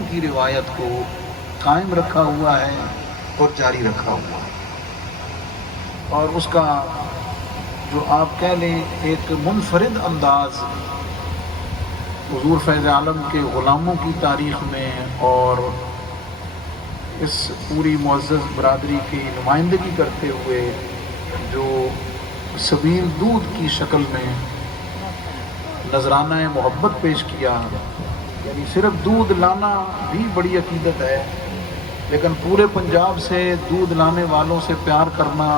صدیوں کی روایت کو قائم رکھا ہوا ہے اور جاری رکھا ہوا ہے، اور اس کا جو آپ کہہ لیں ایک منفرد انداز حضور فیض عالم کے غلاموں کی تاریخ میں اور اس پوری معزز برادری کی نمائندگی کرتے ہوئے جو سبیل دودھ کی شکل میں نذرانہ محبت پیش کیا، یعنی صرف دودھ لانا بھی بڑی عقیدت ہے، لیکن پورے پنجاب سے دودھ لانے والوں سے پیار کرنا،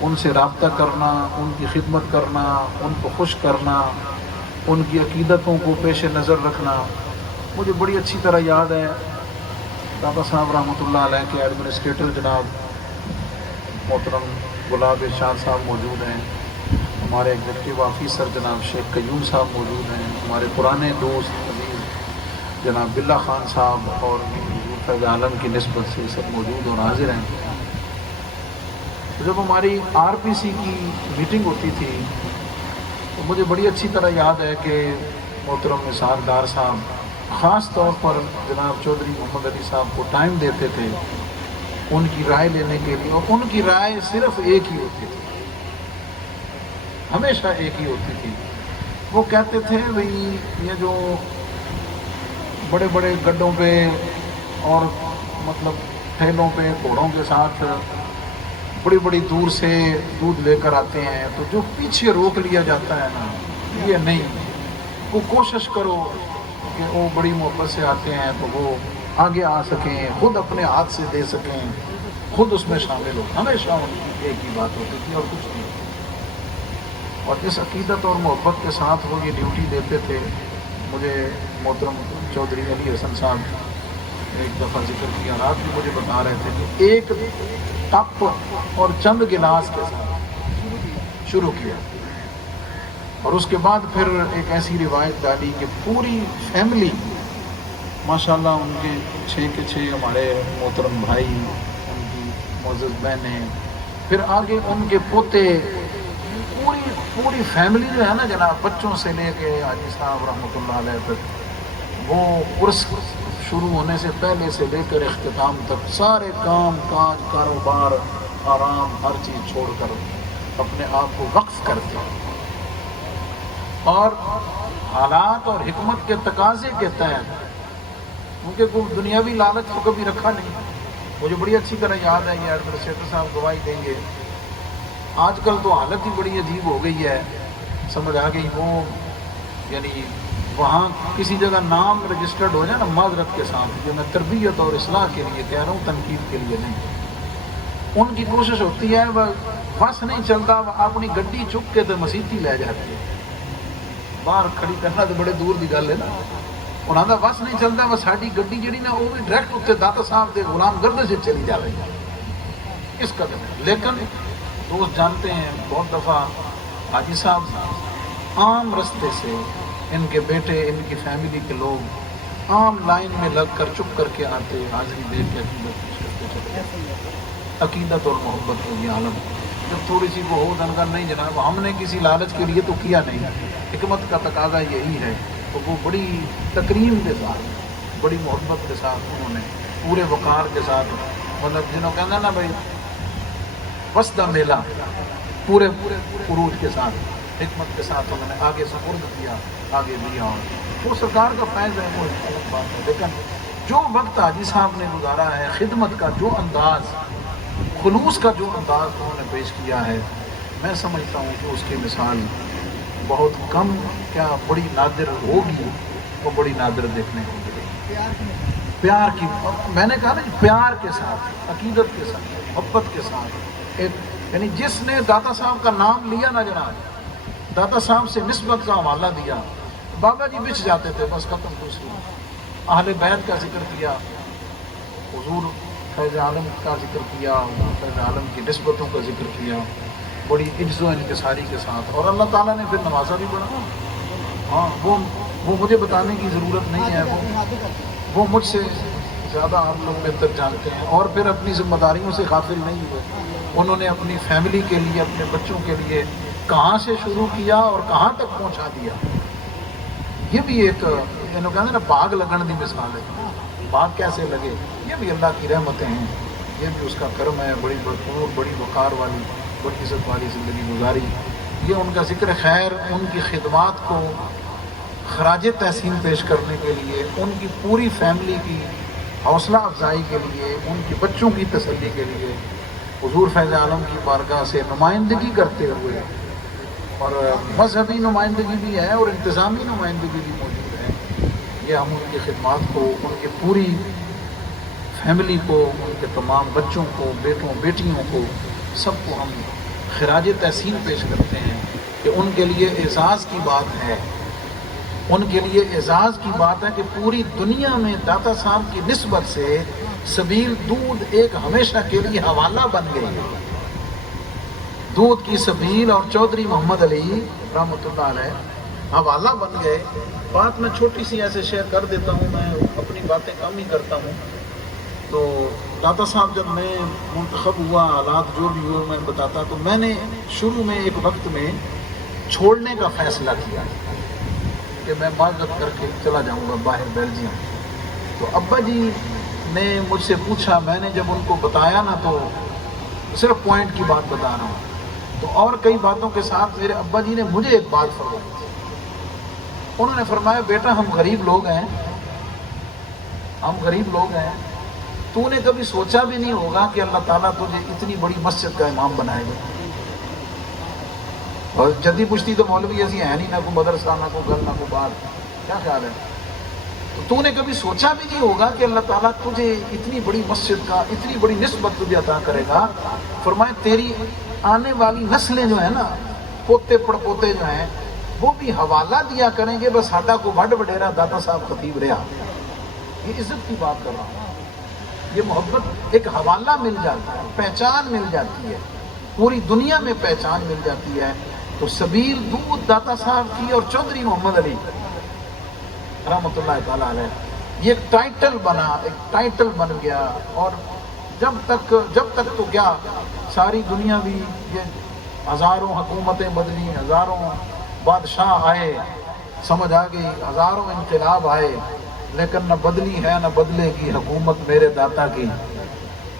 ان سے رابطہ کرنا، ان کی خدمت کرنا، ان کو خوش کرنا، ان کی عقیدتوں کو پیش نظر رکھنا مجھے بڑی اچھی طرح یاد ہے۔ داتا صاحب رحمۃ اللہ علیہ کے ایڈمنسٹریٹر جناب محترم گلاب ارشاد صاحب موجود ہیں، ہمارے ایگزیکٹو آفیسر جناب شیخ قیوم صاحب موجود ہیں، ہمارے پرانے دوست عزیز جناب بلّہ خان صاحب اور حضور فیض عالم کی نسبت سے سب موجود اور حاضر ہیں۔ جب ہماری RPC کی میٹنگ ہوتی تھی تو مجھے بڑی اچھی طرح یاد ہے کہ محترم نثار ڈار صاحب خاص طور پر جناب چودھری محمد علی صاحب کو ٹائم دیتے تھے ان کی رائے لینے کے لیے، اور ان کی رائے صرف ایک ہی ہوتی تھی، ہمیشہ ایک ہی ہوتی تھی۔ وہ کہتے تھے بھئی یہ جو بڑے بڑے گڈھوں پہ اور مطلب ٹھیلوں پہ گھوڑوں کے ساتھ بڑی بڑی دور سے دودھ لے کر آتے ہیں، تو جو پیچھے روک لیا جاتا ہے نا، یہ نہیں، وہ کوشش کرو کہ وہ بڑی محبت سے آتے ہیں تو وہ آگے آ سکیں، خود اپنے ہاتھ سے دے سکیں، خود اس میں شامل ہو۔ ہمیشہ ان کی ایک ہی بات ہوتی تھی اور کچھ نہیں، اور اس عقیدت اور محبت کے ساتھ وہ یہ ڈیوٹی دیتے تھے۔ مجھے محترم چودھری علی حسن صاحب ایک دفعہ ذکر کیا، رات بھی مجھے بتا رہے تھے کہ ایک ٹپ اور چند گلاس کے ساتھ شروع کیا، اور اس کے بعد پھر ایک ایسی روایت ڈالی کہ پوری فیملی ماشاءاللہ، ان کے 6 کے 6 ہمارے محترم بھائی، ان کی معزز بہنیں، پھر آگے ان کے پوتے، پوری فیملی جو ہے نا جناب، بچوں سے لے کے حاجی صاحب رحمۃ اللہ علیہ تک، وہ عرس شروع ہونے سے پہلے سے لے کر اختتام تک سارے کام کاج، کاروبار، آرام، ہر چیز چھوڑ کر اپنے آپ کو وقف کرتے ہیں، اور حالات اور حکمت کے تقاضے کے تحت، کیونکہ کوئی دنیاوی لالچ تو کبھی رکھا نہیں۔ مجھے بڑی اچھی طرح یاد ہے، یہ ایڈمنسٹریٹر صاحب گواہی دیں گے، آج کل تو حالت ہی بڑی عجیب ہو گئی ہے، سمجھ آ گئی، وہ یعنی وہاں کسی جگہ نام رجسٹرڈ ہو جائے نا معذرت کے ساتھ، جو میں تربیت اور اصلاح کے لیے کہہ رہا ہوں، تنقید کے لیے نہیں، ان کی کوشش ہوتی ہے، وہ بس نہیں چلتا، وہ اپنی گڈی چک کے تو مسیتی لے جاتی ہے، باہر کھڑی کرنا تو بڑے دور کی گل ہے نا، انہوں نے بس نہیں چلتا، وہ ساری گڈی جڑی نا وہ بھی ڈائریکٹ اتنے داتا صاحب کے غلام گردے سے چلی جا رہی ہے، اس قدر۔ لیکن دوست جانتے ہیں بہت دفعہ حاجی صاحب عام رستے سے، ان کے بیٹے، ان کی فیملی کے لوگ عام لائن میں لگ کر چپ کر کے آتے، حاضری دے کے عقیدت پیش کرتے چلے جاتے، عقیدت اور محبت کا یہ عالم۔ جب تھوڑی سی وہ ہو دنگا نہیں جناب، ہم نے کسی لالچ کے لیے تو کیا نہیں، حکمت کا تقاضا یہی ہے، تو وہ بڑی تکریم کے ساتھ، بڑی محبت کے ساتھ، انہوں نے پورے وقار کے ساتھ، مطلب جنہوں کہنا نا بھائی وسطہ میلہ، پورے عروج کے ساتھ، حکمت کے ساتھ انہوں نے آگے سپرد کیا، آگے دیا، اور وہ سرکار کا فیض ہے، وہ الگ بات ہے۔ لیکن جو وقت حاجی صاحب نے گزارا ہے، خدمت کا جو انداز، خلوص کا جو انداز انہوں نے پیش کیا ہے، میں سمجھتا ہوں کہ اس کی مثال بہت کم، کیا بڑی نادر ہوگی، وہ بڑی نادر دیکھنے کو ملے گی۔ پیار کی، میں نے کہا نا، پیار کے ساتھ، عقیدت کے ساتھ، محبت کے ساتھ، ایک یعنی جس نے داتا صاحب کا نام لیا نا جناب، داتا صاحب سے نسبت کا حوالہ دیا، بابا جی بچ جاتے تھے، بس ختم۔ دوسری اہل بیت کا ذکر کیا، حضور فیض عالم کا ذکر کیا، فیض عالم کی نسبتوں کا ذکر کیا، بڑی عجز و انکساری کے ساتھ، اور اللہ تعالیٰ نے پھر نوازا بھی بڑا۔ ہاں، وہ مجھے بتانے کی ضرورت نہیں ہے، وہ مجھ سے زیادہ آپ لوگ بہتر جانتے ہیں، اور پھر اپنی ذمہ داریوں سے غافل نہیں ہوئے۔ انہوں نے اپنی فیملی کے لیے، اپنے بچوں کے لیے کہاں سے شروع کیا اور کہاں تک پہنچا دیا، یہ بھی ایک انہوں کہتے ہیں نا باغ لگن دی مثال ہے، باغ کیسے لگے، یہ بھی اللہ کی رحمتیں ہیں، یہ بھی اس کا کرم ہے، بڑی بھرپور بڑی وقار والی بڑی عزت والی زندگی گزاری۔ یہ ان کا ذکر خیر، ان کی خدمات کو خراج تحسین پیش کرنے کے لیے، ان کی پوری فیملی کی حوصلہ افزائی کے لیے، ان کے بچوں کی تسلی کے لیے حضور فیض عالم کی بارگاہ سے نمائندگی کرتے ہوئے، اور مذہبی نمائندگی بھی ہے اور انتظامی نمائندگی بھی موجود ہے، یہ ہم ان کی خدمات کو، ان کی پوری فیملی کو، ان کے تمام بچوں کو، بیٹوں بیٹیوں کو، سب کو ہم خراج تحسین پیش کرتے ہیں کہ ان کے لیے اعزاز کی بات ہے، ان کے لیے اعزاز کی بات ہے کہ پوری دنیا میں داتا صاحب کی نسبت سے سبیل دودھ ایک ہمیشہ کے لیے حوالہ بن گئی، دودھ کی سبیل اور چودھری محمد علی رحمۃ اللہ علیہ حوالہ بن گئے۔ بات میں چھوٹی سی ایسے شیئر کر دیتا ہوں، میں اپنی باتیں کم ہی کرتا ہوں۔ تو داتا صاحب جب میں منتخب ہوا، حالات جو بھی ہوئے میں بتاتا، تو میں نے شروع میں ایک وقت میں چھوڑنے کا فیصلہ کیا کہ میں معذرت کر کے چلا جاؤں گا باہر بیلجیم۔ تو ابا جی نے مجھ سے پوچھا، میں نے جب ان کو بتایا نا، تو صرف پوائنٹ کی بات بتا رہا ہوں، تو اور کئی باتوں کے ساتھ میرے ابا جی نے مجھے ایک بات فرمائی تھی۔ انہوں نے فرمایا، بیٹا ہم غریب لوگ ہیں، ہم غریب لوگ ہیں، تو نے کبھی سوچا بھی نہیں ہوگا کہ اللہ تعالیٰ تجھے اتنی بڑی مسجد کا امام بنائے گا۔ اور جدی پشتی تو مولوی ایسی ہے نہیں، نہ کوئی مدرسہ، نہ کوئی گھر، نہ کوئی بار، کیا خیال ہے؟ تو نے کبھی سوچا بھی نہیں ہوگا کہ اللہ تعالیٰ تجھے اتنی بڑی مسجد کا، اتنی بڑی نسبت تجھے عطا کرے گا۔ فرمائے تیری آنے والی نسلیں جو ہیں نا، پوتے پڑ پوتے جو ہیں، وہ بھی حوالہ دیا کریں گے، بس ساڈا کو وڈ وڈیرا داتا صاحب خطیب رہا۔ یہ عزت کی بات کر رہا ہوں، یہ محبت، ایک حوالہ مل جاتا ہے، پہچان مل جاتی ہے، پوری دنیا میں پہچان مل جاتی ہے۔ تو سبیل دودھ داتا صاحب کی اور چودھری محمد علی رحمۃ اللہ تعالیٰ علیہ، یہ ایک ٹائٹل بنا، ایک ٹائٹل بن گیا۔ اور جب تک تو کیا ساری دنیا بھی، یہ ہزاروں حکومتیں بدلی، ہزاروں بادشاہ آئے، سمجھ آ گئی، ہزاروں انقلاب آئے، لیکن نہ بدلی ہے نہ بدلے گی حکومت میرے داتا کی۔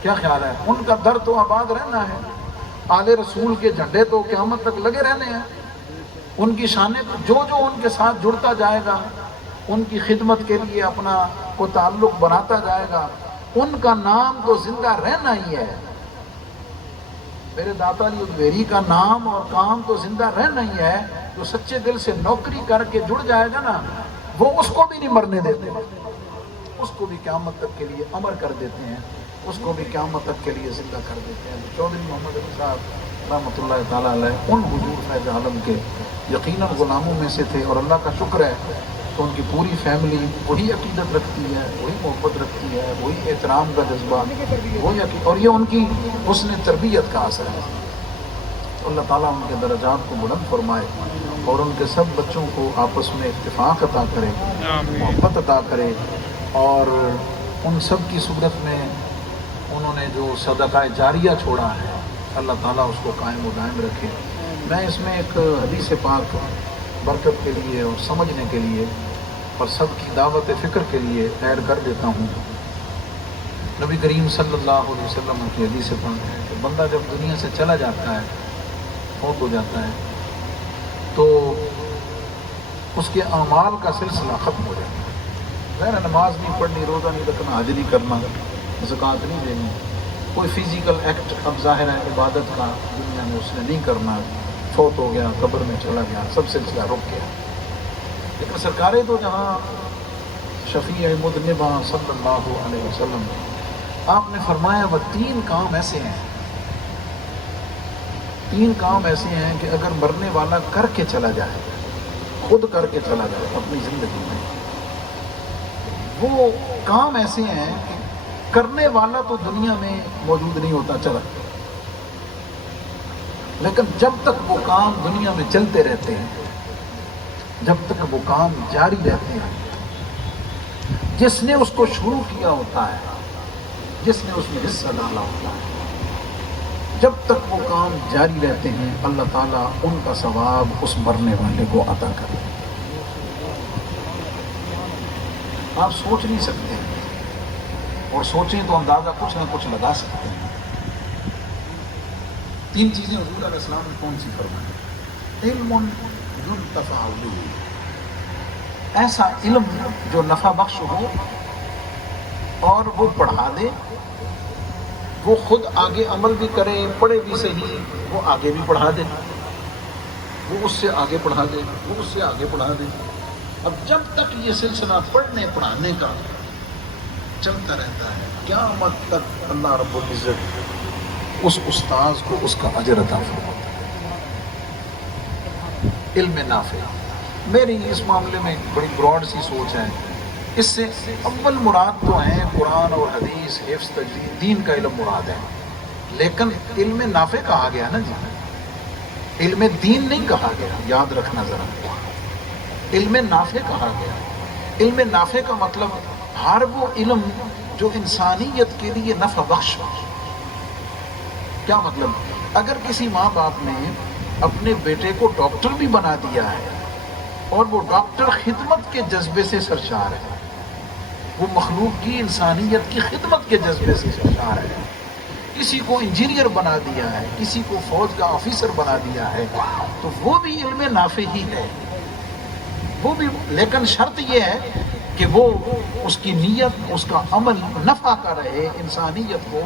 کیا خیال ہے؟ ان کا در تو آباد رہنا ہے، آل رسول کے جھنڈے تو قیامت تک لگے رہنے ہیں، ان کی شانیں، جو ان کے ساتھ جڑتا جائے گا، ان کی خدمت کے لیے اپنا کو تعلق بناتا جائے گا، ان کا نام تو زندہ رہنا ہی ہے۔ میرے داتا علی ادویری کا نام اور کام تو زندہ رہنا ہی ہے۔ جو سچے دل سے نوکری کر کے جڑ جائے گا نا، وہ اس کو بھی نہیں مرنے دیتے، اس کو بھی قیامت تک کے لیے امر کر دیتے ہیں، اس کو بھی قیامت تک کے لیے زندہ کر دیتے ہیں۔ چودھری محمد علی صاحب رحمۃ اللہ تعالیٰ علیہ ان حضور فیض عالم کے یقیناً غلاموں میں سے تھے، اور اللہ کا شکر ہے تو ان کی پوری فیملی وہی عقیدت رکھتی ہے، وہی محبت رکھتی ہے، وہی احترام کا جذبہ، وہی اور یہ ان کی حسن تربیت کا اثر ہے۔ اللہ تعالیٰ ان کے درجات کو بلند فرمائے اور ان کے سب بچوں کو آپس میں اتفاق عطا کرے، محبت عطا کرے، اور ان سب کی صورت میں انہوں نے جو صدقہ جاریہ چھوڑا ہے، اللہ تعالیٰ اس کو قائم و دائم رکھے۔ میں اس میں ایک حدیث پاک برکت کے لیے اور سمجھنے کے لیے اور سب کی دعوت فکر کے لیے ایڈ کر دیتا ہوں۔ نبی کریم صلی اللہ علیہ وسلم کی حدیث پاک ہے کہ بندہ جب دنیا سے چلا جاتا ہے، فوت ہو جاتا ہے، تو اس کے اعمال کا سلسلہ ختم ہو جاتا ہے۔ غیر نماز نہیں پڑھنی، روزہ نہیں رکھنا، حج نہیں کرنا، زکوٰۃ نہیں دینی، کوئی فزیکل ایکٹ اب ظاہر ہے عبادت کا دنیا میں اس نے نہیں کرنا، فوت ہو گیا، قبر میں چلا گیا، سب سلسلہ رک گیا۔ لیکن سرکار تو جہاں شفیع مذنباں صلی اللہ علیہ وسلم، آپ نے فرمایا وہ تین کام ایسے ہیں، تین کام ایسے ہیں کہ اگر مرنے والا کر کے چلا جائے، خود کر کے چلا جائے اپنی زندگی میں، وہ کام ایسے ہیں کہ کرنے والا تو دنیا میں موجود نہیں ہوتا چلا، لیکن جب تک وہ کام دنیا میں چلتے رہتے ہیں، جب تک وہ کام جاری رہتے ہیں، جس نے اس کو شروع کیا ہوتا ہے، جس نے اس میں حصہ ڈالا ہوتا ہے، جب تک وہ کام جاری رہتے ہیں، اللہ تعالیٰ ان کا ثواب اس مرنے والے کو عطا کرے۔ آپ سوچ نہیں سکتے ہیں، اور سوچیں تو اندازہ کچھ نہ کچھ لگا سکتے ہیں۔ 3 چیزیں حضور علیہ السلام نے کون سی فرمائی؟ علم ينتفع به، ایسا علم جو نفع بخش ہو اور وہ پڑھا دے، وہ خود آگے عمل بھی کرے، پڑھے بھی صحیح، وہ آگے بھی پڑھا دے، وہ اس سے آگے پڑھا دے، وہ اس سے آگے پڑھا دے۔ اب جب تک یہ سلسلہ پڑھنے پڑھانے کا چلتا رہتا ہے، قیامت تک اللہ رب العزت اس استاذ کو اس کا اجر عطا فرماتا ہے۔ علم نافع، میری اس معاملے میں بڑی براڈ سی سوچ ہے، اس سے اول مراد تو ہیں قرآن اور حدیث، حفظ، تجوید، دین کا علم مراد ہے، لیکن علم نافع کہا گیا نا جی، علم دین نہیں کہا گیا، یاد رکھنا ذرا، علم نافع کہا گیا۔ علم نافع کا مطلب ہر وہ علم جو انسانیت کے لیے نفع بخش ہو۔ کیا مطلب؟ اگر کسی ماں باپ نے اپنے بیٹے کو ڈاکٹر بھی بنا دیا ہے اور وہ ڈاکٹر خدمت کے جذبے سے سرشار ہے، وہ مخلوق کی انسانیت کی خدمت کے جذبے سے سرشار ہے، کسی کو انجینئر بنا دیا ہے، کسی کو فوج کا آفیسر بنا دیا ہے، تو وہ بھی علم نافع ہی ہے، وہ بھی، لیکن شرط یہ ہے کہ وہ اس کی نیت، اس کا عمل نفع کا رہے، انسانیت کو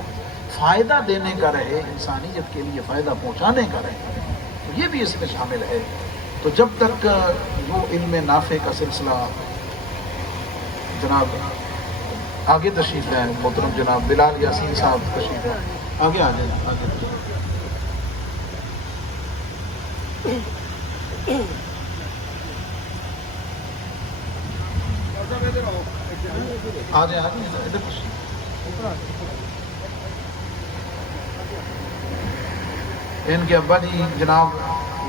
فائدہ دینے کا رہے، انسانیت کے لیے فائدہ پہنچانے کا رہے، تو یہ بھی اس میں شامل ہے۔ تو جب تک وہ علم نافع کا سلسلہ، جناب آگے تشریف لائیں، محترم جناب بلال یاسین صاحب تشریف لائیں، آگے آ جائیں، آگے آ جائیں، ادھر ان کے ابا جی جناب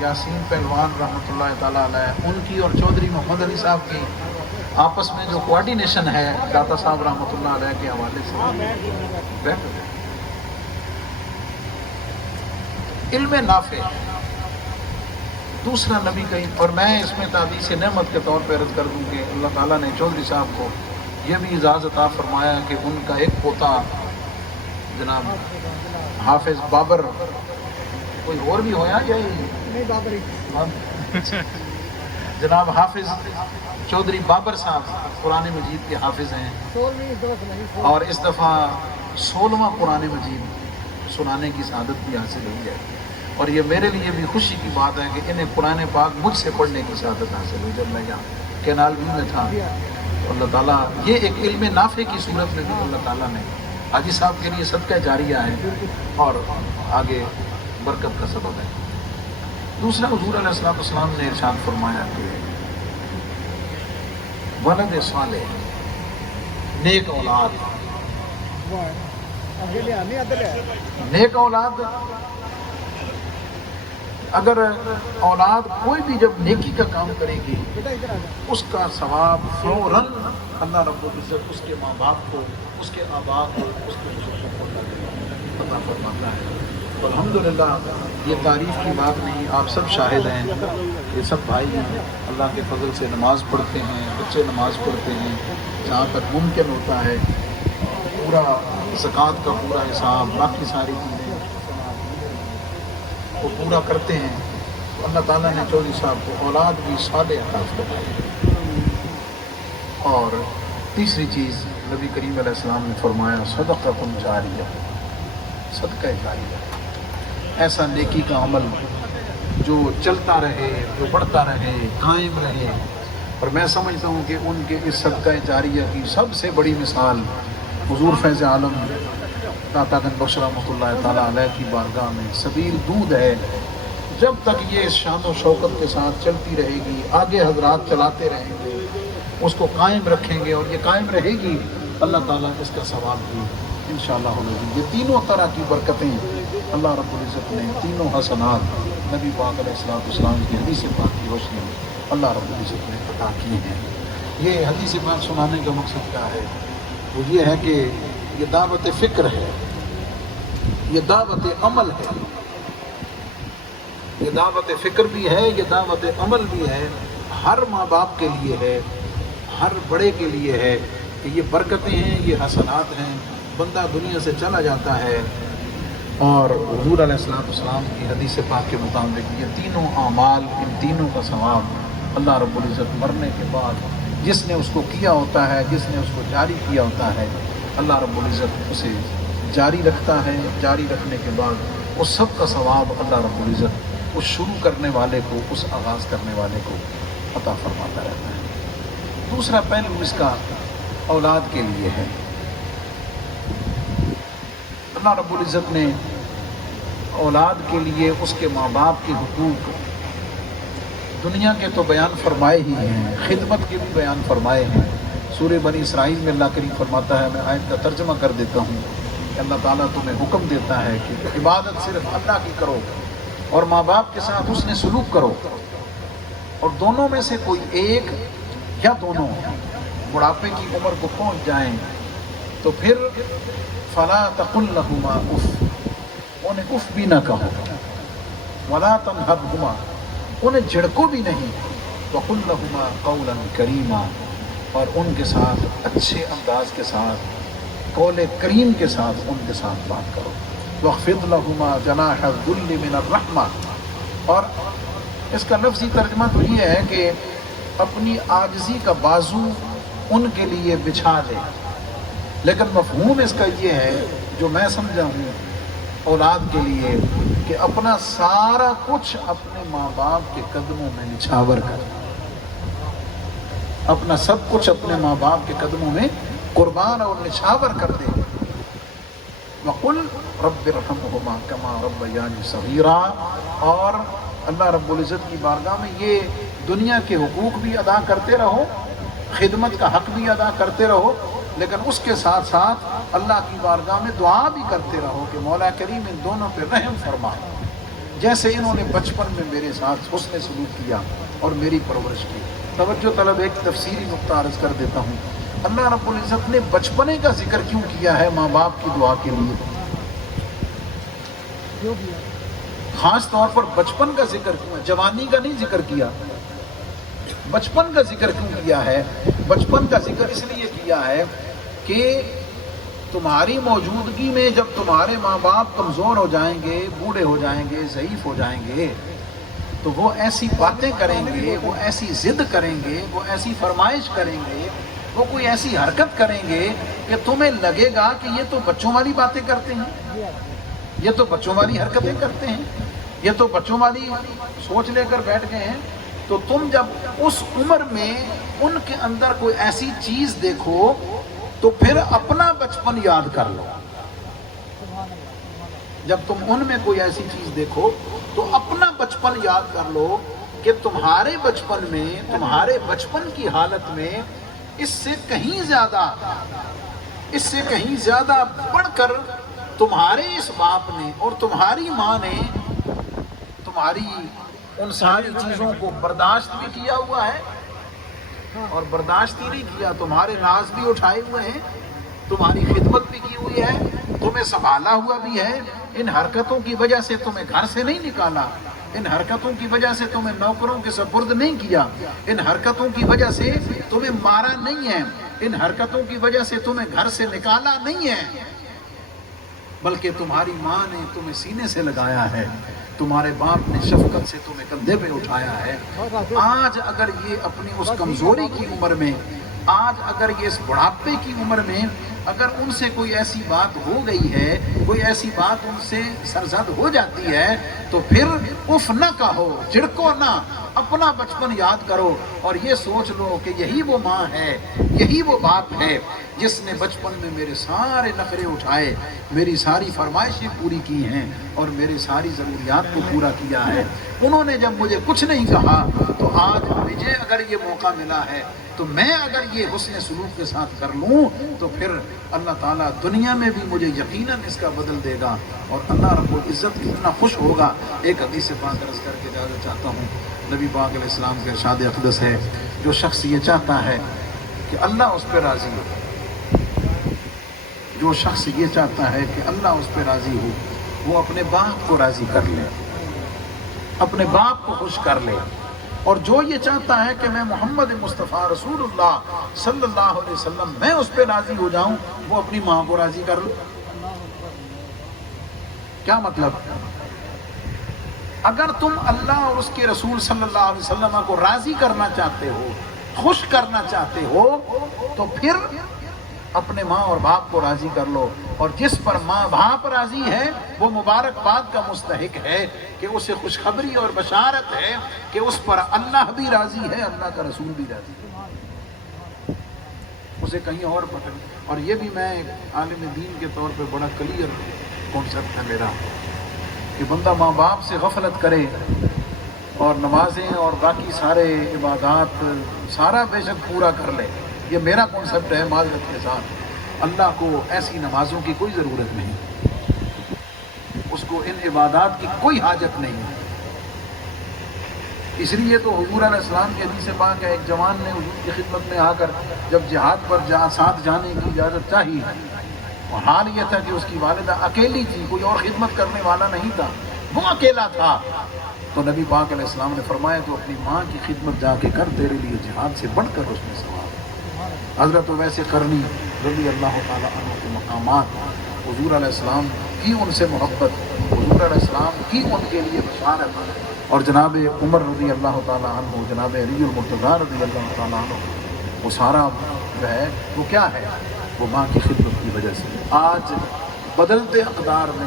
یاسین پہلوان رحمۃ اللہ تعالیٰ علیہ، ان کی اور چودھری محمد علی صاحب کی آپس میں جو کوارڈینیشن ہے داتا صاحب رحمۃ اللہ علیہ کے حوالے سے، علم نافع دوسرا نبی کا، اور میں اس میں تعدیث نعمت کے طور پہ عرض کر دوں کہ اللہ تعالیٰ نے چودھری صاحب کو یہ بھی اعزاز عطا فرمایا کہ ان کا ایک پوتا جناب حافظ بابر، کوئی اور بھی ہویا یا نہیں بابر ہی، جناب حافظ چودھری بابر صاحب قرآن مجید کے حافظ ہیں، اور اس دفعہ 16واں قرآن مجید سنانے کی سعادت بھی حاصل ہوئی ہے، اور یہ میرے لیے بھی خوشی کی بات ہے کہ انہیں قرآن پاک مجھ سے پڑھنے کی سعادت حاصل ہوئی جب میں یہاں کینال ویو میں تھا۔ اللہ تعالیٰ یہ ایک علم نافع کی صورت میں بھی اللہ تعالیٰ نے حاجی صاحب کے لیے صدقہ جاریہ ہے اور آگے برکت کا سبب ہے۔ دوسرا حضور علیہ السلام نے ارشاد فرمایا کہ ولد صالح، نیک اولاد، نیک اولاد، اگر اولاد کوئی بھی جب نیکی کا کام کرے گی اس کا ثواب فوراً اللہ رب العزت اس کے ماں باپ کو، اس کے آبا کو، اس کے بزرگوں کو عطا فرماتا ہے۔ الحمدللہ یہ تعریف کی بات نہیں، آپ سب شاہد ہیں، یہ سب بھائی ہیں، اللہ کے فضل سے نماز پڑھتے ہیں، بچے نماز پڑھتے ہیں، جہاں تک ممکن ہوتا ہے پورا زکوٰۃ کا پورا حساب، باقی ساری چیزیں وہ پورا کرتے ہیں، تو اللہ تعالیٰ نے چودھری صاحب کو اولاد بھی صالح عطا فرمائی۔ اور تیسری چیز نبی کریم علیہ السلام نے فرمایا صدقۃ جاریہ، صدقہ جاریہ، ایسا نیکی کا عمل جو چلتا رہے، جو بڑھتا رہے، قائم رہے۔ اور میں سمجھتا ہوں کہ ان کے اس صدقہ جاریہ کی سب سے بڑی مثال حضور فیض عالم داتا گنج بخش رحمۃ اللہ تعالیٰ علیہ کی بارگاہ میں سبیل دودھ ہے۔ جب تک یہ اس شان و شوکت کے ساتھ چلتی رہے گی، آگے حضرات چلاتے رہیں گے، اس کو قائم رکھیں گے اور یہ قائم رہے گی، اللہ تعالیٰ اس کا ثواب بھی انشاءاللہ ہوگی۔ یہ تینوں طرح کی برکتیں اللہ رب العزت نے، تینوں حسنات نبی پاک علیہ السلام کی حدیث پاک کی روشنی میں اللہ رب العزت نے عطا کیے ہیں۔ یہ حدیث پاک سنانے کا مقصد کیا ہے؟ وہ یہ ہے کہ یہ دعوت فکر ہے، یہ دعوت عمل ہے، یہ دعوت فکر بھی ہے، یہ دعوت عمل بھی ہے، ہر ماں باپ کے لیے ہے، ہر بڑے کے لیے ہے کہ یہ برکتیں ہیں، یہ حسنات ہیں، بندہ دنیا سے چلا جاتا ہے اور حضور علیہ السلام کی حدیث پاک کے مطابق یہ تینوں اعمال، ان تینوں کا ثواب اللہ رب العزت مرنے کے بعد جس نے اس کو کیا ہوتا ہے، جس نے اس کو جاری کیا ہوتا ہے، اللہ رب العزت اسے جاری رکھتا ہے۔ جاری رکھنے کے بعد اس سب کا ثواب اللہ رب العزت اس شروع کرنے والے کو، اس آغاز کرنے والے کو عطا فرماتا رہتا ہے۔ دوسرا پہلو اس کا اولاد کے لیے ہے۔ اللہ رب العزت نے اولاد کے لیے اس کے ماں باپ کے حقوق دنیا کے تو بیان فرمائے ہی ہیں، خدمت کے بھی بیان فرمائے ہیں۔ سورہ بنی اسرائیل میں اللہ کریم فرماتا ہے، میں آیت کا ترجمہ کر دیتا ہوں کہ اللہ تعالیٰ تمہیں حکم دیتا ہے کہ عبادت صرف اللہ کی کرو اور ماں باپ کے ساتھ حسن سلوک کرو، اور دونوں میں سے کوئی ایک یا دونوں بڑھاپے کی عمر کو پہنچ جائیں تو پھر فلا تقل لہما اف، انہیں اف بھی نہ کہو، ولا تنہرہما، انہیں جھڑکو بھی نہیں، وقل لہما قولا کریما، اور ان کے ساتھ اچھے انداز کے ساتھ، قول کریم کے ساتھ ان کے ساتھ بات کرو۔ واخفض لہما جناح الذل من الرحمہ، اور اس کا لفظی ترجمہ تو یہ ہے کہ اپنی عاجزی کا بازو ان کے لیے بچھا دے، لیکن مفہوم اس کا یہ ہے جو میں سمجھا ہوں اولاد کے لیے کہ اپنا سارا کچھ اپنے ماں باپ کے قدموں میں نچھاور کر، اپنا سب کچھ اپنے ماں باپ کے قدموں میں قربان اور نچھاور کر دے۔ وَقُلْ رَبِّ ارْحَمْهُمَا كَمَا رَبَّيَانِي صَغِيرًا، اور اللہ رب العزت کی بارگاہ میں یہ دنیا کے حقوق بھی ادا کرتے رہو، خدمت کا حق بھی ادا کرتے رہو، لیکن اس کے ساتھ ساتھ اللہ کی بارگاہ میں دعا بھی کرتے رہو کہ مولا کریم ان دونوں پہ رحم فرمائے، جیسے انہوں نے بچپن میں میرے ساتھ حسن سلوک کیا اور میری پرورش کی۔ توجہ طلب ایک تفسیری نقطہ عرض کر دیتا ہوں، اللہ رب العزت نے بچپنے کا ذکر کیوں کیا ہے ماں باپ کی دعا کے لیے؟ خاص طور پر بچپن کا ذکر کیوں ہے؟ جوانی کا نہیں ذکر کیا، بچپن کا ذکر کیوں کیا ہے؟ بچپن کا ذکر اس لیے کیا ہے کہ تمہاری موجودگی میں جب تمہارے ماں باپ کمزور ہو جائیں گے، بوڑھے ہو جائیں گے، ضعیف ہو جائیں گے، تو وہ ایسی باتیں کریں گے، وہ ایسی ضد کریں گے، وہ ایسی فرمائش کریں گے، وہ کوئی ایسی حرکت کریں گے کہ تمہیں لگے گا کہ یہ تو بچوں والی باتیں کرتے ہیں، یہ تو بچوں والی حرکتیں کرتے ہیں، یہ تو بچوں والی سوچ لے کر بیٹھ گئے ہیں۔ تو تم جب اس عمر میں ان کے اندر کوئی ایسی چیز دیکھو تو پھر اپنا بچپن یاد کر لو۔ جب تم ان میں کوئی ایسی چیز دیکھو تو اپنا بچپن یاد کر لو کہ تمہارے بچپن میں، تمہارے بچپن کی حالت میں اس سے کہیں زیادہ بڑھ کر تمہارے اس باپ نے اور تمہاری ماں نے تمہاری ان ساری چیزوں کو برداشت بھی کیا ہوا ہے، اور برداشت ہی نہیں کیا، تمہارے ناز بھی اٹھائے ہوئے ہیں، تمہاری خدمت بھی کی ہوئی ہے، تمہیں سنبھالا ہوا بھی ہے، ان حرکتوں کی وجہ سے تمہیں گھر سے نہیں نکالا، ان حرکتوں کی وجہ سے تمہیں نوکروں کے سپرد نہیں کیا، ان حرکتوں کی وجہ سے تمہیں مارا نہیں ہے، ان حرکتوں کی وجہ سے تمہیں گھر سے نکالا نہیں ہے، بلکہ تمہاری ماں نے تمہیں سینے سے لگایا ہے، تمہارے باپ نے شفقت سے تمہیں کندھے پہ اٹھایا ہے۔ آج اگر یہ اپنی اس کمزوری کی عمر میں، آج اگر یہ اس بڑھاپے کی عمر میں اگر ان سے کوئی ایسی بات ہو گئی ہے، کوئی ایسی بات ان سے سرزد ہو جاتی ہے، تو پھر اف نہ کہو، جھڑکو نہ، اپنا بچپن یاد کرو اور یہ سوچ لو کہ یہی وہ ماں ہے، یہی وہ باپ ہے جس نے بچپن میں میرے سارے نخرے اٹھائے، میری ساری فرمائشیں پوری کی ہیں اور میری ساری ضروریات کو پورا کیا ہے۔ انہوں نے جب مجھے کچھ نہیں کہا تو آج مجھے اگر یہ موقع ملا ہے تو میں اگر یہ حسن سلوک کے ساتھ کر لوں تو پھر اللہ تعالیٰ دنیا میں بھی مجھے یقیناً اس کا بدل دے گا اور اللہ رب العزت کتنا خوش ہوگا۔ ایک حدیث پاک عرض کر کے اجازت چاہتا ہوں، نبی پاک علیہ السلام کے ارشاد اقدس ہے، جو شخص یہ چاہتا ہے کہ اللہ اس پہ راضی ہو، جو شخص یہ چاہتا ہے کہ اللہ اس پہ راضی ہو، وہ اپنے باپ کو راضی کر لے، اپنے باپ کو خوش کر لے، اور جو یہ چاہتا ہے کہ میں محمد مصطفیٰ رسول اللہ صلی اللہ علیہ وسلم میں اس پہ راضی ہو جاؤں، وہ اپنی ماں کو راضی کر لو۔ کیا مطلب؟ اگر تم اللہ اور اس کے رسول صلی اللہ علیہ وسلم کو راضی کرنا چاہتے ہو، خوش کرنا چاہتے ہو، تو پھر اپنے ماں اور باپ کو راضی کر لو، اور جس پر ماں باپ راضی ہے وہ مبارکباد کا مستحق ہے کہ اسے خوشخبری اور بشارت ہے کہ اس پر اللہ بھی راضی ہے، اللہ کا رسول بھی راضی ہے، اسے کہیں اور پکڑ۔ اور یہ بھی میں ایک عالم دین کے طور پہ بڑا کلیئر کانسیپٹ ہے میرا کہ بندہ ماں باپ سے غفلت کرے اور نمازیں اور باقی سارے عبادات سارا بے شک پورا کر لے، یہ میرا کانسیپٹ ہے معذرت کے ساتھ۔ اللہ کو ایسی نمازوں کی کوئی ضرورت نہیں، اس کو ان عبادات کی کوئی حاجت نہیں ہے۔ اس لیے تو حضور علیہ السلام کے حدیث پاک ہے، ایک جوان نے حضور کی خدمت میں آ کر جب جہاد پر ساتھ جانے کی اجازت چاہی، اور حال یہ تھا کہ اس کی والدہ اکیلی تھی، کوئی اور خدمت کرنے والا نہیں تھا، وہ اکیلا تھا، تو نبی پاک علیہ السلام نے فرمایا تو اپنی ماں کی خدمت جا کے کر، تیرے لیے جہاد سے بڑھ کر اس میں ثواب۔ حضرت ویسے قرنی رضی اللہ تعالیٰ عنہ کے مقامات، حضور علیہ السلام کی ان سے محبت، حضور علیہ السلام کی ان کے لیے بشارت، اور جناب عمر رضی اللہ تعالیٰ عنہ، جناب علی المرتضیٰ رضی اللہ تعالیٰ عنہ، وہ سارا جو ہے وہ کیا ہے؟ وہ ماں کی خدمت کی وجہ سے۔ آج بدلتے اقدار میں،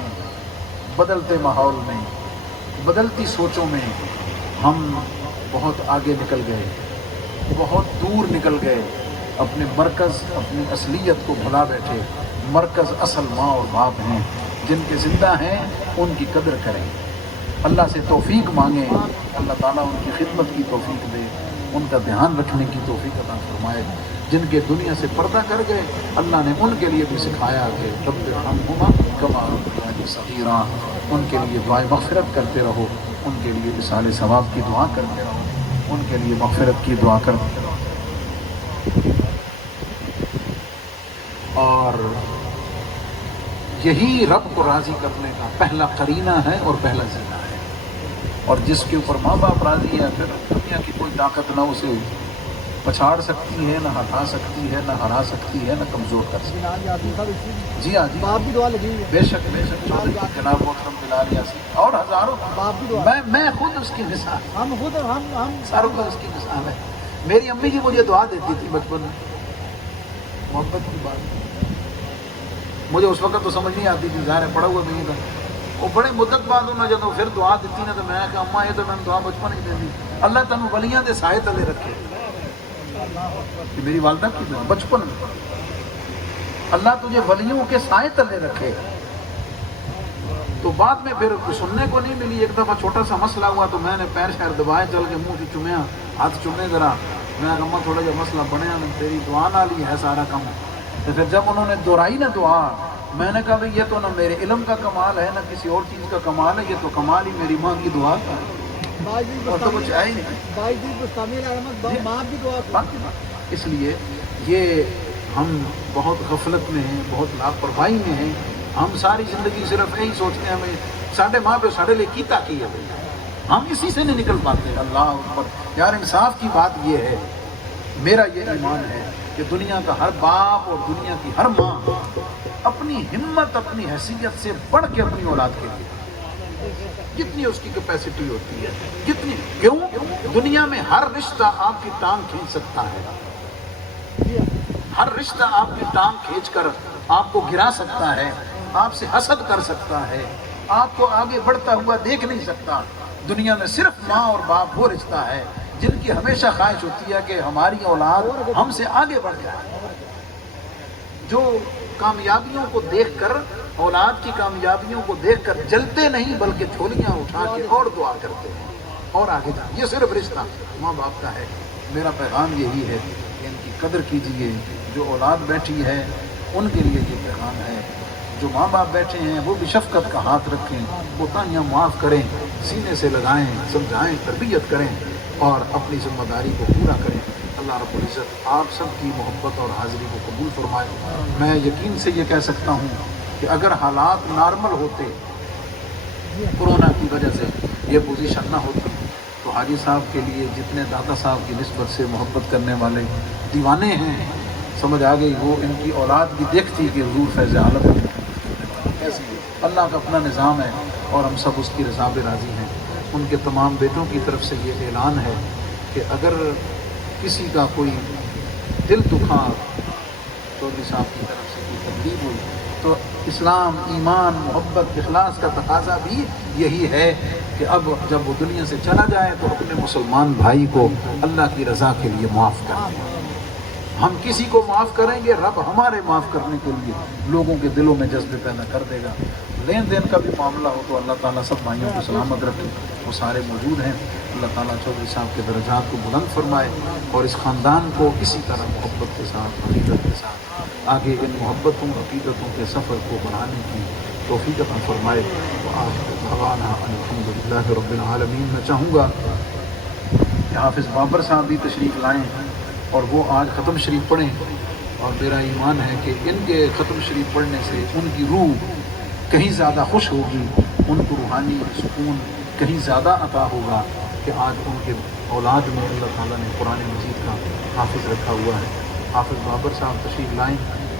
بدلتے ماحول میں، بدلتی سوچوں میں ہم بہت آگے نکل گئے، بہت دور نکل گئے، اپنے مرکز، اپنی اصلیت کو بھلا بیٹھے۔ مرکز اصل ماں اور باپ ہیں، جن کے زندہ ہیں ان کی قدر کریں، اللہ سے توفیق مانگیں، اللہ تعالیٰ ان کی خدمت کی توفیق دے، ان کا دھیان رکھنے کی توفیق عطا فرمائے۔ جن کے دنیا سے پردہ کر گئے، اللہ نے ان کے لیے بھی سکھایا کہ رب ارحمہما کما ربیانی صغیرا، ان کے لیے دعائیں مغفرت کرتے رہو، ان کے لیے اصال ثواب کی دعا کرتے رہو، ان کے لیے مغفرت کی دعا کرتے رہو۔ اور یہی رب کو راضی کرنے کا پہلا قرینہ ہے اور پہلا زینہ ہے، اور جس کے اوپر ماں باپ راضی ہے، پھر دنیا کی کوئی طاقت نہ اسے پچھاڑ سکتی ہے، نہ ہٹا سکتی ہے، نہ ہرا سکتی ہے، نہ کمزور کر سکتی ہے۔ جی ہاں جی، باپ بھی دعا لگی ہوئی ہے، بے شک بے شک، جناب محترم بلال یاسین اور ہزاروں، باپ بھی دعا، میں خود اس کی مثال، ہم خود ہم ساروں کو اس کی مثال ہے۔ میری امی جی مجھے دعا دیتی تھی بچپن میں، محبت کی بات، مجھے اس وقت تو سمجھ نہیں آتی تھی، ظاہر ہے پڑھا ہوا نہیں تھا، وہ بڑے مدت بعد انہوں نے جب پھر دعا دیتی نا تو میں کہا اماں یہ تو میں دعا بچپن ہی دینی، اللہ تینوں ولیاں دے سائے تلے رکھے۔ کہ میری والدہ کی دعا بچپن میں، اللہ تجھے ولیوں کے سائے تلے رکھے۔ تو بعد میں پھر سننے کو نہیں ملی، ایک دفعہ چھوٹا سا مسئلہ ہوا تو میں نے پیر شہر دبائے، چل کے منہ سے چومیا، ہاتھ چومے ذرا، میں نے کہا اماں تھوڑا جا مسئلہ بنیا، تیری دعا نال ہی ہے سارا کام۔ تو پھر جب انہوں نے دہرائی نا دعا، میں نے کہا بھئی یہ تو نہ میرے علم کا کمال ہے، نہ کسی اور چیز کا کمال ہے، یہ تو کمال ہی میری ماں کی دعا کا ہے، اور تو کچھ ہے ہی نہیں۔ ماں بھی دعا، اس لیے یہ ہم بہت غفلت میں ہیں، بہت لاپرواہی میں ہیں، ہم ساری زندگی صرف یہی سوچتے ہیں ہمیں ساڈے ماں پہ ساڈے لیے کیتا کی ہے، ہم اسی سے نہیں نکل پاتے۔ اللہ اکبر، یار انصاف کی بات یہ ہے، میرا یہ ایمان ہے کہ دنیا کا ہر باپ اور دنیا کی ہر ماں اپنی ہمت، اپنی حیثیت سے بڑھ کے اپنی اولاد کے لیے جتنی اس کی کیپیسٹی ہوتی ہے، جتنی، کیوں؟ دنیا میں ہر رشتہ آپ کی ٹانگ کھینچ سکتا ہے، ہر رشتہ آپ کی ٹانگ کھینچ کر آپ کو گرا سکتا ہے، آپ سے حسد کر سکتا ہے، آپ کو آگے بڑھتا ہوا دیکھ نہیں سکتا۔ دنیا میں صرف ماں اور باپ وہ رشتہ ہے جن کی ہمیشہ خواہش ہوتی ہے کہ ہماری اولاد ہم سے آگے بڑھ جائے، جو کامیابیوں کو دیکھ کر، اولاد کی کامیابیوں کو دیکھ کر جلتے نہیں بلکہ جھولیاں اٹھا کے اور دعا کرتے ہیں اور آگے جائیں۔ یہ صرف رشتہ ماں باپ کا ہے۔ میرا پیغام یہی ہے کہ ان کی قدر کیجیے، جو اولاد بیٹھی ہے ان کے لیے یہ پیغام ہے، جو ماں باپ بیٹھے ہیں وہ بھی شفقت کا ہاتھ رکھیں، کوتاہیاں معاف کریں، سینے سے لگائیں، سمجھائیں، تربیت کریں اور اپنی ذمہ داری کو پورا کریں۔ اللہ رب العزت آپ سب کی محبت اور حاضری کو قبول فرمائے۔ میں یقین سے یہ کہہ سکتا ہوں کہ اگر حالات نارمل ہوتے، کورونا کی وجہ سے یہ پوزیشن نہ ہوتی، تو حاجی صاحب کے لیے جتنے دادا صاحب کی نسبت سے محبت کرنے والے دیوانے ہیں، سمجھ آ گئی، وہ ان کی اولاد بھی دیکھتی کہ حضور فیض عالم ایسی اللہ کا اپنا نظام ہے اور ہم سب اس کی رضا پہ راضی ہیں۔ ان کے تمام بیٹوں کی طرف سے یہ اعلان ہے کہ اگر کسی کا کوئی دل دکھا چودھری صاحب کی طرف سے کوئی تکلیف ہوئی تو اسلام، ایمان، محبت، اخلاص کا تقاضا بھی یہی ہے کہ اب جب وہ دنیا سے چلا جائے تو اپنے مسلمان بھائی کو اللہ کی رضا کے لیے معاف کر دیں۔ ہم کسی کو معاف کریں گے، رب ہمارے معاف کرنے کے لیے لوگوں کے دلوں میں جذبے پیدا کر دے گا۔ لین دین کا بھی معاملہ ہو تو اللہ تعالیٰ سب بھائیوں کو سلامت رکھے، وہ سارے موجود ہیں۔ اللہ تعالیٰ چودھری صاحب کے درجات کو بلند فرمائے اور اس خاندان کو اسی طرح محبت کے ساتھ، عقیدت کے ساتھ آگے ان محبتوں، عقیدتوں کے سفر کو بڑھانے کی توفیق عطا فرمائے۔ الحمدللہ رب العالمین۔ میں چاہوں گا کہ حافظ بابر صاحب بھی تشریف لائیں اور وہ آج ختم شریف پڑھیں، اور میرا ایمان ہے کہ ان کے ختم شریف پڑھنے سے ان کی روح کہیں زیادہ خوش ہوگی، ان کو روحانی سکون کہیں زیادہ عطا ہوگا کہ آج ان کے اولاد میں اللہ تعالیٰ نے قرآن مجید کا حافظ رکھا ہوا ہے۔ حافظ بابر صاحب تشریف لائیں،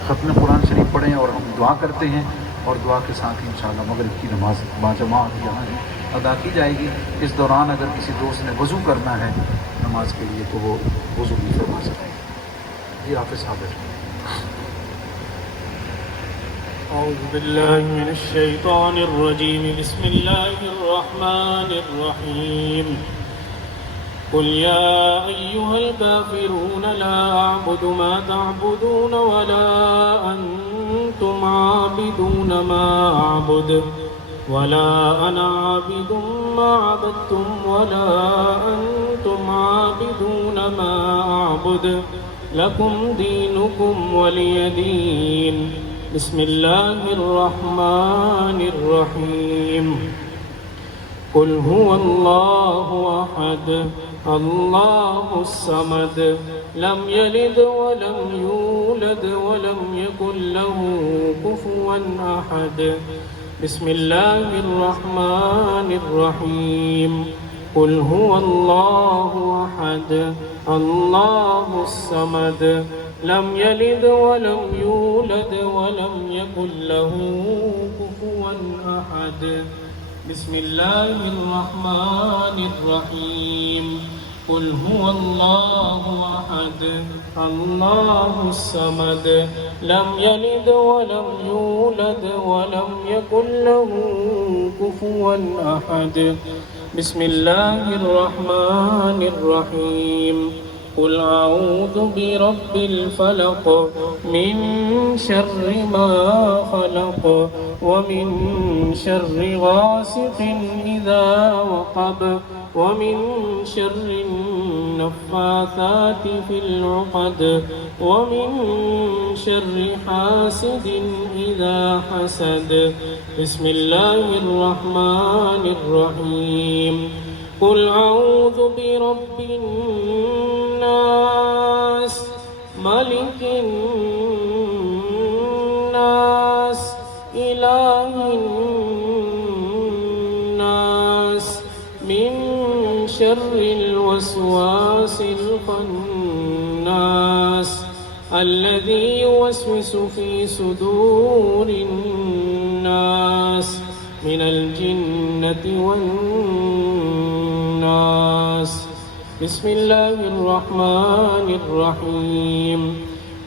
ختم قرآن شریف پڑھیں اور ہم دعا کرتے ہیں، اور دعا کے ساتھ ہی انشاءاللہ مغرب کی نماز باجماعت یہاں ہی ادا کی جائے گی۔ اس دوران اگر کسی دوست نے وضو کرنا ہے نماز کے لیے تو وہ وضو بھی فرما سکیں گے۔ جی حافظ صاحب۔ أعوذ بالله من الشيطان الرجيم بسم الله الرحمن الرحيم قل يا أيها الكافرون لا أعبد ما تعبدون ولا أنتم عابدون ما أعبد ولا أنا عابد ما عبدتم ولا أنتم عابدون ما أعبد لكم دينكم ولي دين بسم الله الرحمن الرحيم قل هو الله أحد الله الصمد لم يلد ولم يولد ولم يكن له كفوا أحد بسم الله الرحمن الرحيم قل هو الله أحد الله الصمد لم يلد ولم يولد ولم يكن له كفوا أحد بسم الله الرحمن الرحيم قل هو الله أحد الله الصمد لم يلد ولم يولد ولم يكن له كفوا أحد بسم الله الرحمن الرحيم قل أعوذ برب الفلق من شر ما خلق ومن شر غاسق إذا وقب ومن شر النفاثات في العقد ومن شر حاسد إذا حسد بسم الله الرحمن الرحيم قل أعوذ برب الناس ملك الناس إله الناس من شر الوسواس الخناس الذي يوسوس في صدور الناس من الجنة والناس بسم الله الرحمن الرحيم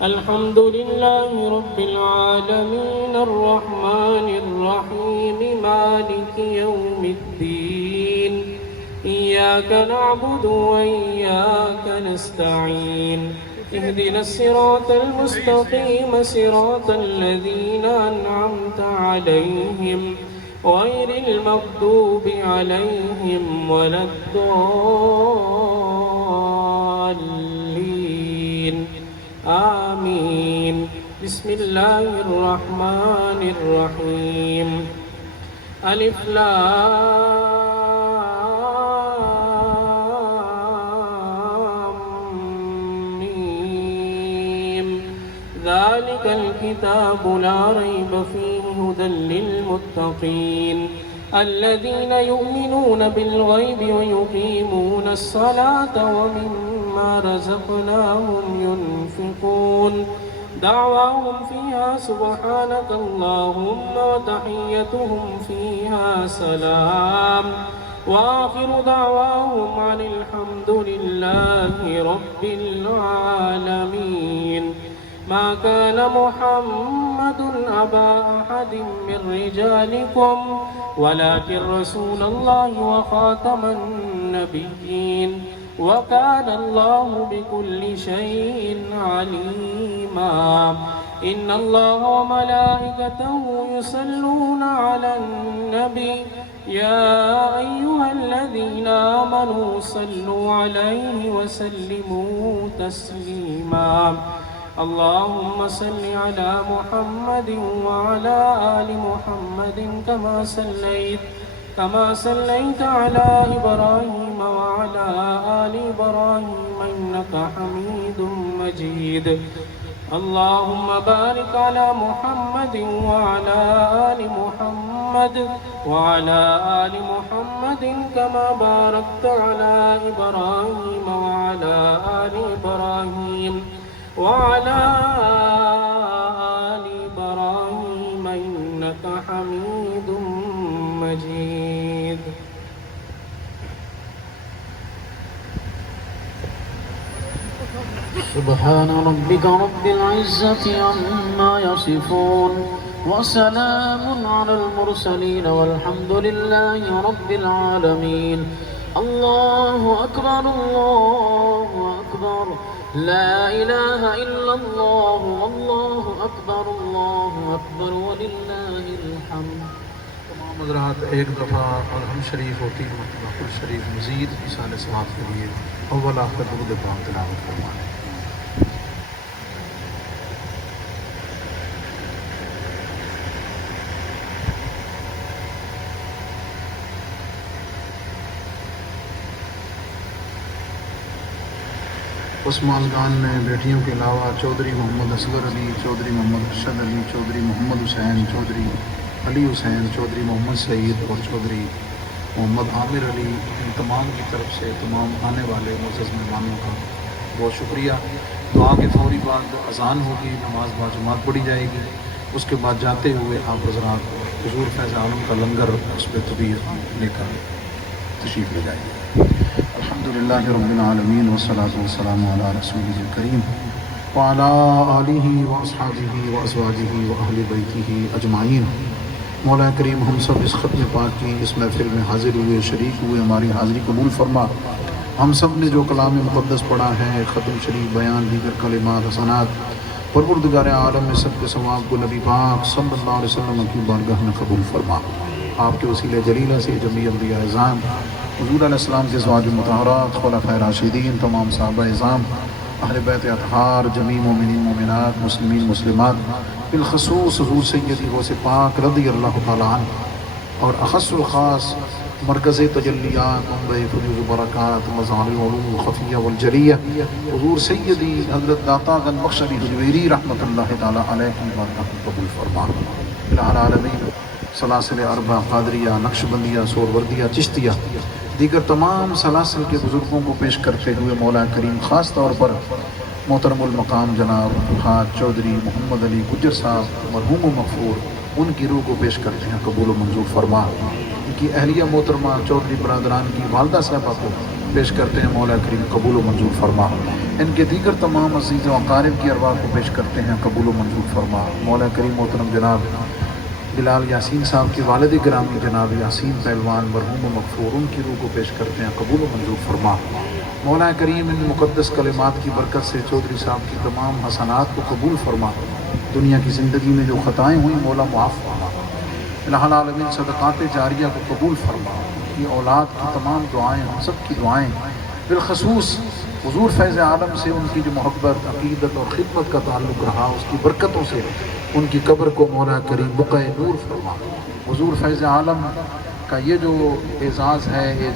الحمد لله رب العالمين الرحمن الرحيم مالك يوم الدين إياك نعبد وإياك نستعين اهدنا الصراط المستقيم صراط الذين أنعمت عليهم غير المغضوب عليهم ولا الضالين آمين بسم الله الرحمن الرحيم ألف لام ميم ذلك الكتاب لا ريب فيه هدى للمتقين الذين يؤمنون بالغيب ويقيمون الصلاة ومما رزقناهم ينفقون دعواهم فيها سبحانك اللهم وتحيتهم فيها سلام وآخر دعواهم عن الحمد لله رب العالمين. ما كان محمد أبا أحد من رجالكم ولكن رسول الله وخاتم النبيين وكان الله بكل شيء عليما. إن الله وملائكته يصلون على النبي يا أيها الذين آمنوا صلوا عليه وسلموا تسليما. اللهم صل على محمد وعلى آل محمد كما صليت على إبراهيم وعلى آل إبراهيم إنك حميد مجيد. اللهم بارك على محمد وعلى آل محمد وعلى آل محمد كما باركت على إبراهيم وعلى آل إبراهيم وعلى آل إبراهيم إنك حميد مجيد. سبحان ربك رب العزة عما يصفون وسلام على المرسلين والحمد لله رب العالمين. الله أكبر الله أكبر لا إله إلا الله والله أكبر الله أكبر ولله الحمد. تمام حضرات ایک دفعہ الحمد شریف اور 3 مرتبہ کل شریف مزید مثال ثواب کے لیے اول آخر درود پاک تلاوت فرمائیں. عثمان میں بیٹیوں کے علاوہ چودھری محمد اصغر علی، چودھری محمد ارشد علی، چودھری محمد حسین، چودھری علی حسین، چودھری محمد سعید اور چودھری محمد عامر علی، ان تمام کی طرف سے تمام آنے والے معزز مہمانوں کا بہت شکریہ. دعا کے فوری بعد اذان ہوگی، نماز باجماعت پڑھی جائے گی. اس کے بعد جاتے ہوئے آپ حضرات حضور فیض عالم کا لنگر اس پہ طبیع لے کر تشریف لے جائیں گے. الحمدللہ رب العالمین والصلاة والسلام علی رسولہ الکریم وعلی آلہ واصحابہ وازواجہ واہل بیتہ اجمعین. مولا کریم ہم سب اس ختم پاک کی اس محفل میں حاضر ہوئے، شریک ہوئے، ہماری حاضری قبول فرما. ہم سب نے جو کلام مقدس پڑھا ہے، ختم شریف، بیان، دیگر کلمات، حسنات، پروردگار عالم میں سب کے ثواب کو نبی پاک صلی اللہ علیہ وسلم کی بارگاہ میں قبول فرما. آپ کے وسیلہ جلیلہ سے جمیع انبیاء اعظام، حضور علیہ السلام کے ازواج مطہرات، خلفائے راشدین، تمام صحابہ اعظام، اہل بیت اطہار، جمیع مومنین مومنات، مسلمین مسلمات، بالخصوص حضور سیدی غوث پاک رضی اللہ تعالیٰ عنہ، اور اخص الخاص مرکز تجلیات، منبع فیوض برکات، مظہر العلوم الخفیہ والجلیہ، حضور سیدی حضرت داتا گنج بخش علی حجویری رحمۃ اللہ تعالیٰ علیہ کی بارگاہ میں قبول فرما. العالمین سلاسل اربع، قادریہ، نقشبندیہ، سہروردیہ، چشتیہ، دیگر تمام سلاسل کے بزرگوں کو پیش کرتے ہوئے مولا کریم خاص طور پر محترم المقام جناب حاج چودھری محمد علی گجر صاحب مرحوم و مغفور، ان کی روح کو پیش کرتے ہیں قبول و منظور فرما. ان کی اہلیہ محترمہ چودھری برادران کی والدہ صاحبہ کو پیش کرتے ہیں مولا کریم قبول و منظور فرما. ان کے دیگر تمام عزیز و اقارب کی ارواح کو پیش کرتے ہیں قبول و منظور فرما. مولا کریم محترم جناب بلال یاسین صاحب کے والد گرامی جناب یاسین پہلوان مرحوم و مغفور، ان کی روح کو پیش کرتے ہیں قبول و منظور فرما. مولا کریم ان مقدس کلمات کی برکت سے چودھری صاحب کی تمام حسنات کو قبول فرما. دنیا کی زندگی میں جو خطائیں ہوئیں مولا معاف فرما. الہ العالمین صدقات جاریہ کو قبول فرما. ان کی اولاد کی تمام دعائیں، ہم سب کی دعائیں، بالخصوص حضور فیض عالم سے ان کی جو محبت، عقیدت اور خدمت کا تعلق رہا، اس کی برکتوں سے ان کی قبر کو مولا کریم بقع نور فرما. حضور فیض عالم کا یہ جو اعزاز ہے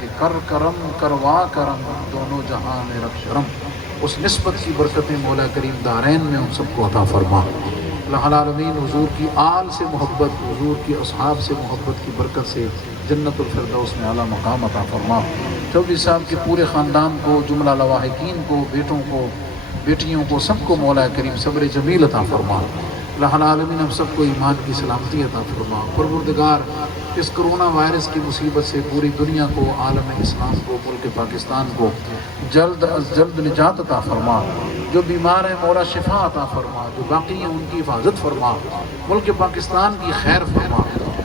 کہ کر کرم کروا کرم دونوں جہاں میں رب شرم، اس نسبت کی برکتیں مولا کریم دارین میں ان سب کو عطا فرما. اللہ العالمین حضور کی آل سے محبت، حضور کی اصحاب سے محبت کی برکت سے جنت الفردوس میں اعلیٰ مقام عطا فرما۔ چودھری صاحب کے پورے خاندان کو، جملہ لواحقین کو، بیٹوں کو، بیٹیوں کو، سب کو مولا کریم صبر جمیل عطا فرما۔ اللہ العالمین ہم سب کو ایمان کی سلامتی عطا فرما۔ پروردگار اس کرونا وائرس کی مصیبت سے پوری دنیا کو، عالم اسلام کو، ملک پاکستان کو جلد از جلد نجات عطا فرما۔ جو بیمار ہیں مولا شفا عطا فرما، جو باقی ہیں ان کی حفاظت فرما، ملک پاکستان کی خیر فرما۔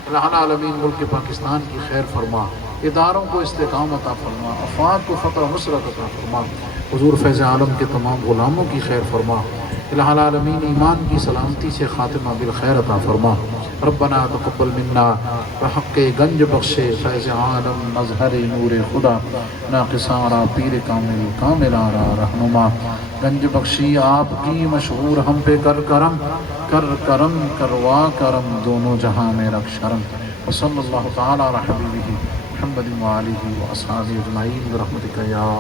اللہ العالمین ملک پاکستان کی خیر فرما، اداروں کو استحکام عطا فرما، افراد کو فقر و نصرت عطا فرما، حضور فیض عالم کے تمام غلاموں کی خیر فرما۔ الہ العالمین ایمان کی سلامتی سے خاتمہ بالخیر عطا فرما۔ ربنا تقبل منا بحق گنج بخش فیض عالم مظہر نور خدا ناقصارا پیر کامل کامل آرا رہنما گنج بخشی آپ کی مشہور ہم پہ کر کرم، کر کرم کروا کرم دونوں جہاں میں رکھ شرم۔ وصلی اللہ تعالی علی حبیبہ محمد وآلہ وأصحابہ اجمعین برحمتک یا